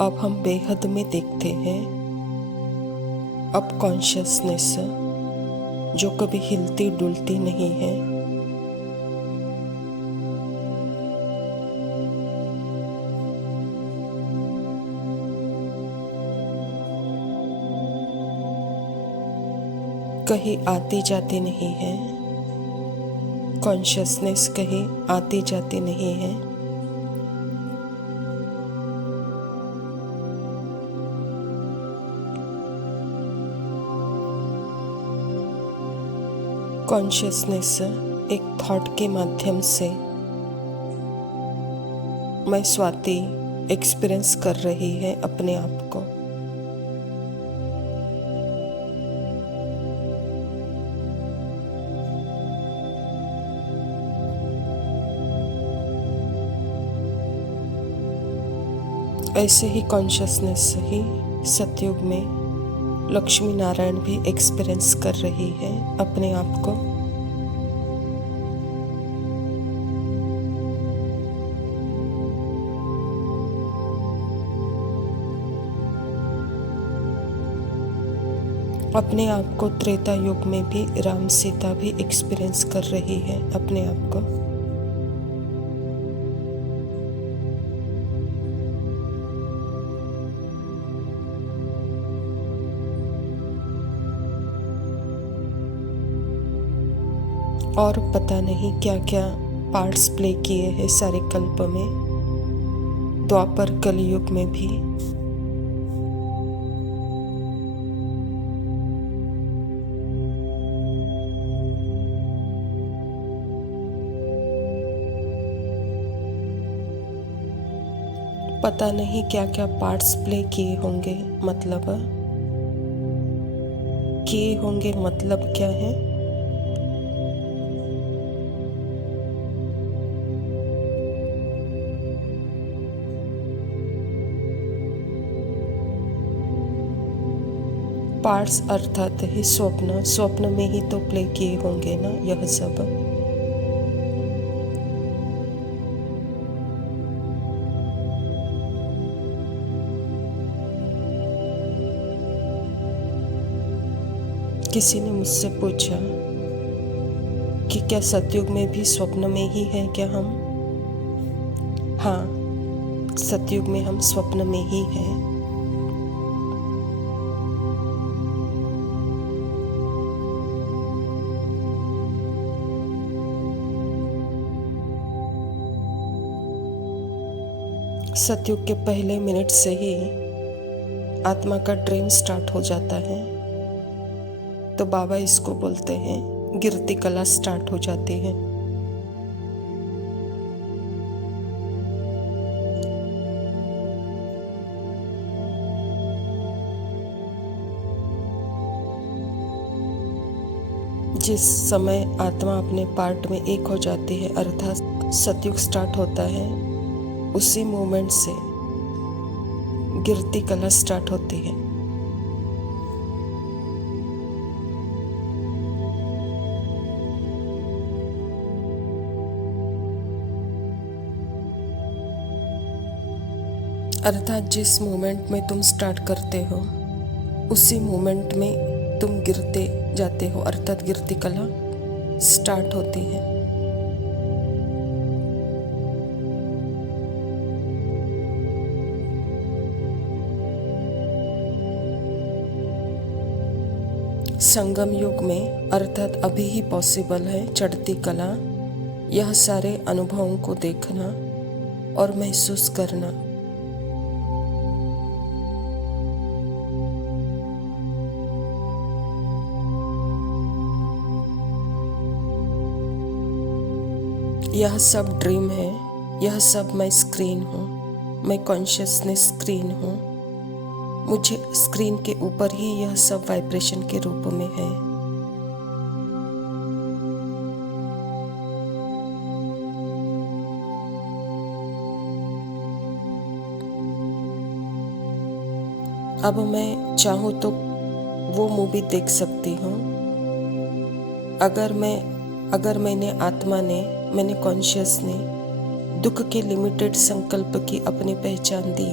अब हम बेहद में देखते हैं। अब कॉन्शियसनेस जो कभी हिलती डुलती नहीं है, कहीं आती जाती नहीं है। कॉन्शियसनेस कहीं आती जाती नहीं है। कॉन्शियसनेस एक थॉट के माध्यम से मैं स्वाति एक्सपीरियंस कर रही है अपने आप को। ऐसे ही कॉन्शियसनेस ही सतयुग में लक्ष्मी नारायण भी एक्सपीरियंस कर रही है अपने आप को। अपने आप को त्रेता युग में भी राम सीता भी एक्सपीरियंस कर रही है अपने आप को। और पता नहीं क्या क्या पार्ट्स प्ले किए हैं सारे कल्प में, द्वापर कलयुग में भी। पता नहीं क्या क्या पार्ट्स प्ले किए होंगे, मतलब किए होंगे मतलब क्या है। पार्ट्स अर्थात ही स्वप्न, स्वप्न में ही तो प्ले किए होंगे ना यह सब। किसी ने मुझसे पूछा कि क्या सतयुग में भी स्वप्न में ही है क्या हम? हाँ, सतयुग में हम स्वप्न में ही हैं। सतयुग के पहले मिनट से ही आत्मा का ड्रीम स्टार्ट हो जाता है, तो बाबा इसको बोलते हैं गिरती कला स्टार्ट हो जाती है। जिस समय आत्मा अपने पार्ट में एक हो जाती है, अर्थात सतयुग स्टार्ट होता है, उसी मोमेंट से गिरती कला स्टार्ट होती है। अर्थात जिस मोमेंट में तुम स्टार्ट करते हो, उसी मोमेंट में तुम गिरते जाते हो, अर्थात गिरती कला स्टार्ट होती है। संगम युग में अर्थात अभी ही पॉसिबल है चढ़ती कला, यह सारे अनुभवों को देखना और महसूस करना। यह सब ड्रीम है, यह सब मैं स्क्रीन हूँ, मैं कॉन्शियसनेस स्क्रीन हूँ। मुझे स्क्रीन के ऊपर ही यह सब वाइब्रेशन के रूप में है। अब मैं चाहूँ तो वो मूवी देख सकती हूँ। अगर मैंने कॉन्शियस ने दुख के लिमिटेड संकल्प की अपनी पहचान दी,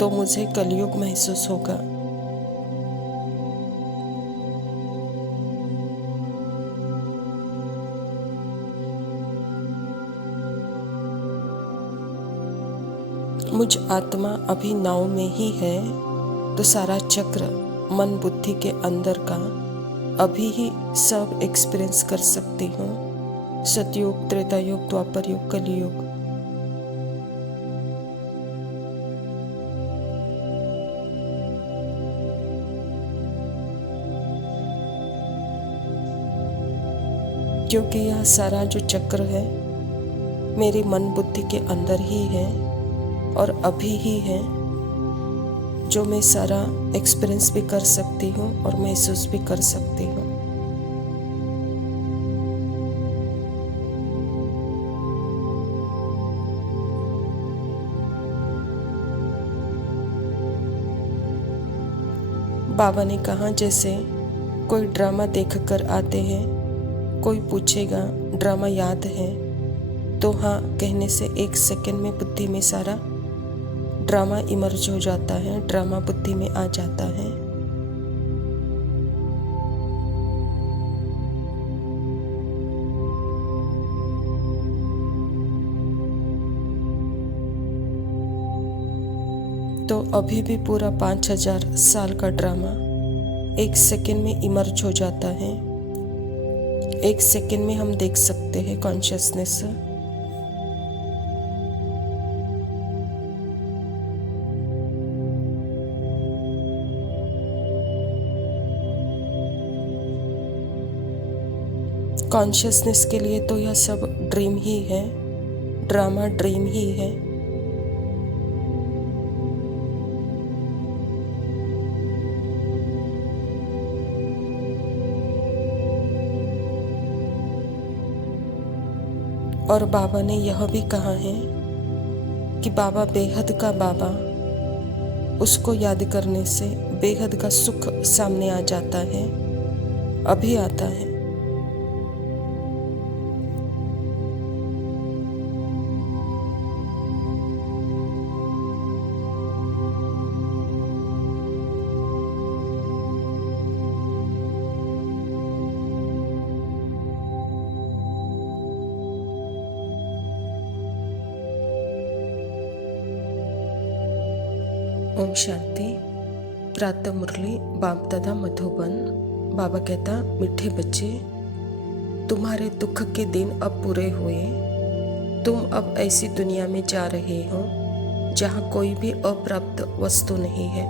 तो मुझे कलयुग महसूस होगा। मुझ आत्मा अभी नाव में ही है, तो सारा चक्र मन बुद्धि के अंदर का अभी ही सब एक्सपीरियंस कर सकती हूँ। सतयुग, त्रेता युग, द्वापर युग, कलियुग। क्योंकि यह सारा जो चक्र है मेरी मन बुद्धि के अंदर ही है और अभी ही है, जो मैं सारा एक्सपीरियंस भी कर सकती हूँ और महसूस भी कर सकती हूँ। बाबा ने कहा, जैसे कोई ड्रामा देख कर आते हैं, कोई पूछेगा ड्रामा याद है, तो हाँ कहने से 1 सेकंड में बुद्धि में सारा ड्रामा इमर्ज हो जाता है, ड्रामा बुद्धि में आ जाता है। तो अभी भी पूरा 5000 साल का ड्रामा 1 सेकंड में इमर्ज हो जाता है। 1 सेकंड में हम देख सकते हैं कॉन्शियसनेस। कॉन्शियसनेस के लिए तो यह सब ड्रीम ही है, ड्रामा ड्रीम ही है। और बाबा ने यह भी कहा है कि बाबा बेहद का बाबा, उसको याद करने से बेहद का सुख सामने आ जाता है, अभी आता है। ओम शांति। प्रातः मुरली बाप दादा मधुबन। बाबा कहता, मीठे बच्चे, तुम्हारे दुख के दिन अब पूरे हुए। तुम अब ऐसी दुनिया में जा रहे हो जहाँ कोई भी अप्राप्त वस्तु नहीं है।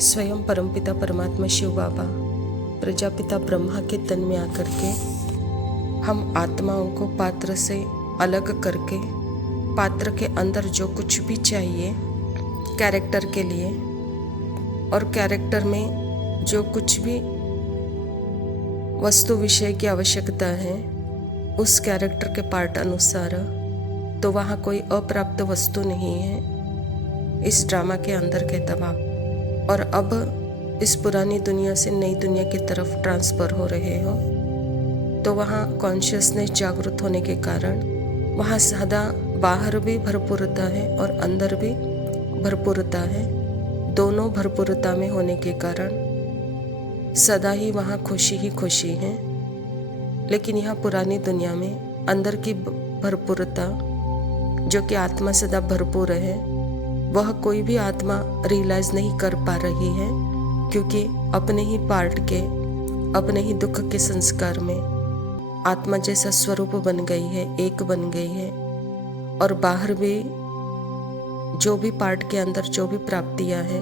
स्वयं परमपिता परमात्मा शिव बाबा प्रजापिता ब्रह्मा के तन में आकर के हम आत्माओं को पात्र से अलग करके पात्र के अंदर जो कुछ भी चाहिए कैरेक्टर के लिए, और कैरेक्टर में जो कुछ भी वस्तु विषय की आवश्यकता है उस कैरेक्टर के पार्ट अनुसार, तो वहाँ कोई अप्राप्त वस्तु नहीं है इस ड्रामा के अंदर, कहता बाप। और अब इस पुरानी दुनिया से नई दुनिया की तरफ ट्रांसफ़र हो रहे हो, तो वहाँ कॉन्शियसनेस जागृत होने के कारण वहाँ सदा बाहर भी भरपूरता है और अंदर भी भरपूरता है। दोनों भरपूरता में होने के कारण सदा ही वहाँ खुशी ही खुशी है। लेकिन यहाँ पुरानी दुनिया में अंदर की भरपूरता, जो कि आत्मा सदा भरपूर है, वह कोई भी आत्मा रियलाइज नहीं कर पा रही है, क्योंकि अपने ही पार्ट के, अपने ही दुख के संस्कार में आत्मा जैसा स्वरूप बन गई है, एक बन गई है। और बाहर भी जो भी पार्ट के अंदर जो भी प्राप्तियां हैं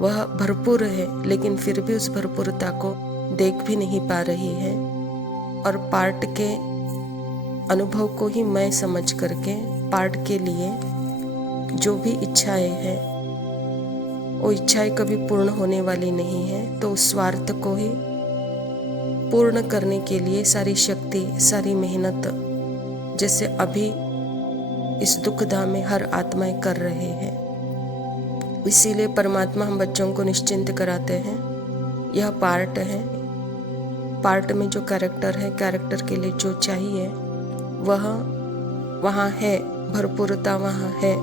वह भरपूर है, लेकिन फिर भी उस भरपूरता को देख भी नहीं पा रही है। और पार्ट के अनुभव को ही मैं समझ करके पार्ट के लिए जो भी इच्छाएं हैं वो इच्छाएं कभी पूर्ण होने वाली नहीं है। तो उस स्वार्थ को ही पूर्ण करने के लिए सारी शक्ति, सारी मेहनत, जैसे अभी इस दुखधाम में हर आत्माएं कर रहे हैं। इसीलिए परमात्मा हम बच्चों को निश्चिंत कराते हैं, यह पार्ट है, पार्ट में जो कैरेक्टर है, कैरेक्टर के लिए जो चाहिए वह वहाँ है, भरपूरता वहाँ है।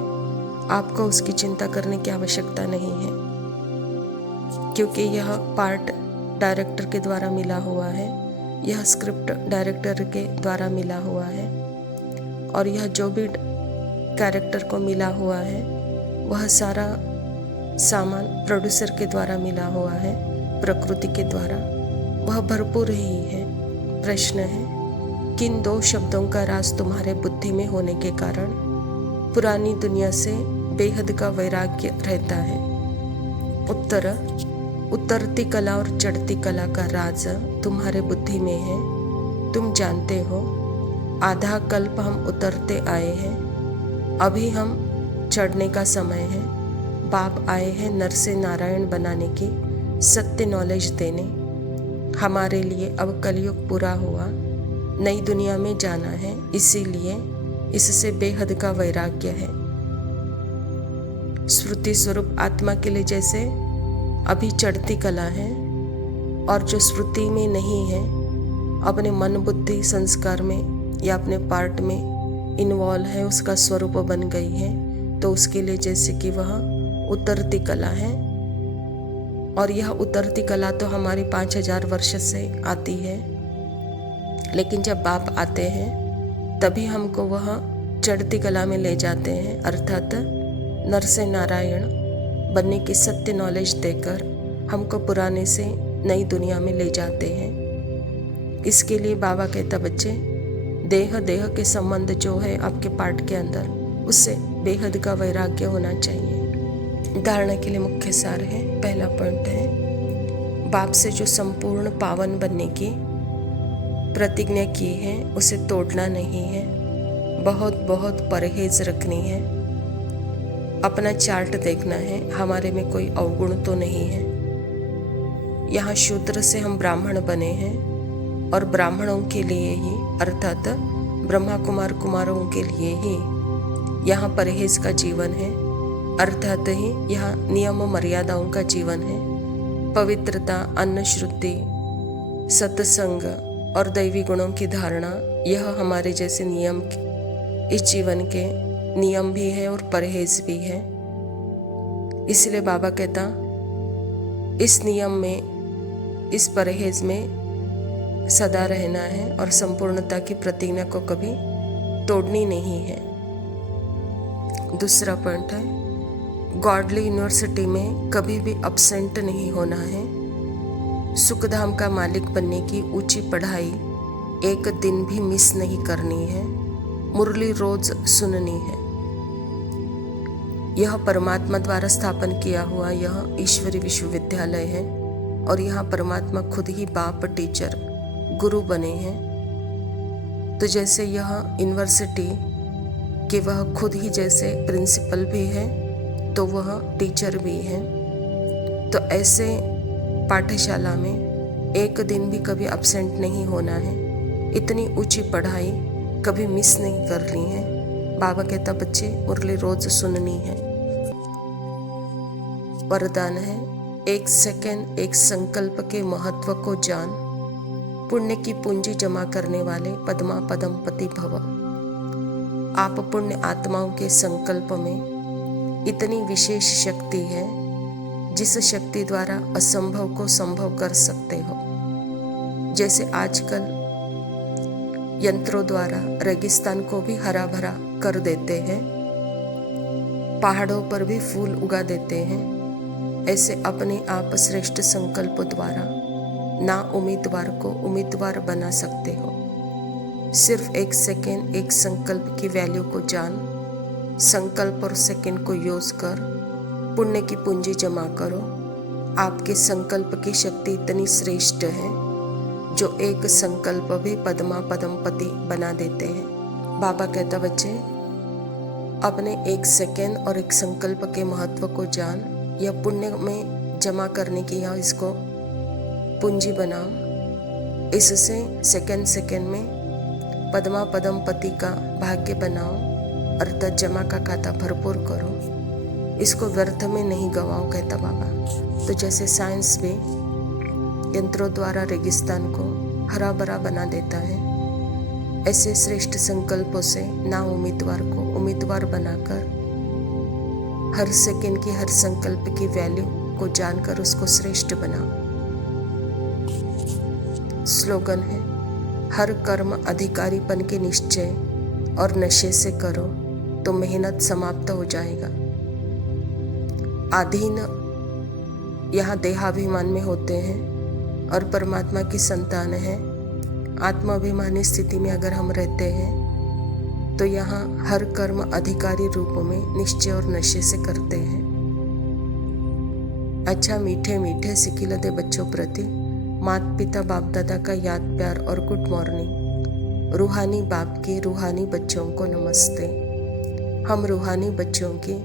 आपको उसकी चिंता करने की आवश्यकता नहीं है, क्योंकि यह पार्ट डायरेक्टर के द्वारा मिला हुआ है, यह स्क्रिप्ट डायरेक्टर के द्वारा मिला हुआ है, और यह जो भी कैरेक्टर को मिला हुआ है वह सारा सामान प्रोड्यूसर के द्वारा मिला हुआ है, प्रकृति के द्वारा। वह भरपूर ही है। प्रश्न है, किन 2 शब्दों का राज तुम्हारे बुद्धि में होने के कारण पुरानी दुनिया से बेहद का वैराग्य रहता है? उत्तर, उतरती कला और चढ़ती कला का राज तुम्हारे बुद्धि में है। तुम जानते हो, आधा कल्प हम उतरते आए हैं, अभी हम चढ़ने का समय है। बाप आए हैं नर से नारायण बनाने की सत्य नॉलेज देने। हमारे लिए अब कलयुग पूरा हुआ, नई दुनिया में जाना है, इसीलिए इससे बेहद का वैराग्य है। स्मृति स्वरूप आत्मा के लिए जैसे अभी चढ़ती कला है, और जो स्मृति में नहीं है, अपने मन बुद्धि संस्कार में या अपने पार्ट में इन्वॉल्व है, उसका स्वरूप बन गई है, तो उसके लिए जैसे कि वह उतरती कला है। और यह उतरती कला तो हमारी 5000 वर्ष से आती है, लेकिन जब बाप आते हैं तभी हमको वह चढ़ती कला में ले जाते हैं, अर्थात नर से नारायण बनने की सत्य नॉलेज देकर हमको पुराने से नई दुनिया में ले जाते हैं। इसके लिए बाबा कहता, बच्चे देह के संबंध जो है आपके पार्ट के अंदर, उससे बेहद का वैराग्य होना चाहिए। धारणा के लिए मुख्य सार है। पहला पॉइंट है, बाप से जो संपूर्ण पावन बनने की प्रतिज्ञा की है उसे तोड़ना नहीं है, बहुत परहेज रखनी है। अपना चार्ट देखना है, हमारे में कोई अवगुण तो नहीं है। यहाँ शूद्र से हम ब्राह्मण बने हैं, और ब्राह्मणों के लिए ही, अर्थात ब्रह्मा कुमारों के लिए ही यहाँ परहेज का जीवन है, अर्थात ही यहाँ नियम मर्यादाओं का जीवन है। पवित्रता, अन्न श्रुति, सत्संग और दैवी गुणों की धारणा, यह हमारे जैसे नियम, इस जीवन के नियम भी है और परहेज भी है। इसलिए बाबा कहता, इस नियम में, इस परहेज में सदा रहना है और संपूर्णता की प्रतिज्ञा को कभी तोड़नी नहीं है। दूसरा पॉइंट है, गॉडली यूनिवर्सिटी में कभी भी अब्सेंट नहीं होना है। सुखधाम का मालिक बनने की ऊंची पढ़ाई एक दिन भी मिस नहीं करनी है, मुरली रोज सुननी है। यह परमात्मा द्वारा स्थापन किया हुआ यह ईश्वरी विश्वविद्यालय है, और यहाँ परमात्मा खुद ही बाप, टीचर, गुरु बने हैं। तो जैसे यह यूनिवर्सिटी कि वह खुद ही जैसे प्रिंसिपल भी है, तो वह टीचर भी है। तो ऐसे पाठशाला में एक दिन भी कभी अब्सेंट नहीं होना है, इतनी ऊंची पढ़ाई कभी मिस नहीं करनी है। बाबा कहता, बच्चे मुरली रोज सुननी है। वरदान है, एक सेकंड एक संकल्प के महत्व को जान, पुण्य की पूंजी जमा करने वाले पद्मा पदमपति भव। आप पुण्य आत्माओं के संकल्प में इतनी विशेष शक्ति है, जिस शक्ति द्वारा असंभव को संभव कर सकते हो। जैसे आजकल यंत्रों द्वारा रेगिस्तान को भी हरा भरा कर देते हैं, पहाड़ों पर भी फूल उगा देते हैं, ऐसे अपने आप श्रेष्ठ संकल्प द्वारा ना उम्मीदवार को उम्मीदवार बना सकते हो। सिर्फ एक सेकेंड एक संकल्प की वैल्यू को जान, संकल्प और सेकेंड को यूज कर पुण्य की पूंजी जमा करो। आपके संकल्प की शक्ति इतनी श्रेष्ठ है, जो एक संकल्प भी पद्मा पदमपति बना देते हैं। बाबा कहता, बच्चे अपने एक सेकेंड और एक संकल्प के महत्व को जान, यह पुण्य में जमा करने की या इसको पूंजी बनाओ। इससे सेकेंड में पद्मा पदमपति का भाग्य बनाओ, अर्थात जमा का खाता भरपूर करो, इसको व्यर्थ में नहीं गवाओ, कहता बाबा। तो जैसे साइंस भी यंत्रों द्वारा रेगिस्तान को हरा भरा बना देता है, ऐसे श्रेष्ठ संकल्पों से ना उम्मीदवार को उम्मीदवार बनाकर हर सेकंड की हर संकल्प की वैल्यू को जानकर उसको श्रेष्ठ बनाओ। स्लोगन है, हर कर्म अधिकारीपन के निश्चय और नशे से करो तो मेहनत समाप्त हो जाएगा। अधीन यहाँ देहाभिमान में होते हैं और परमात्मा की संतान है। आत्माभिमानी स्थिति में अगर हम रहते हैं तो यहाँ हर कर्म अधिकारी रूप में निश्चय और नशे से करते हैं। अच्छा मीठे मीठे सिखिलते बच्चों प्रति माता पिता बाप दादा का याद प्यार और गुड मॉर्निंग। रूहानी बाप के रूहानी बच्चों को नमस्ते। हम रूहानी बच्चों के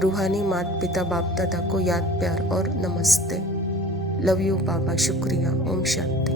रूहानी माता पिता बाप दादा को याद प्यार और नमस्ते। लव यू बाबा, शुक्रिया। ओम शांति।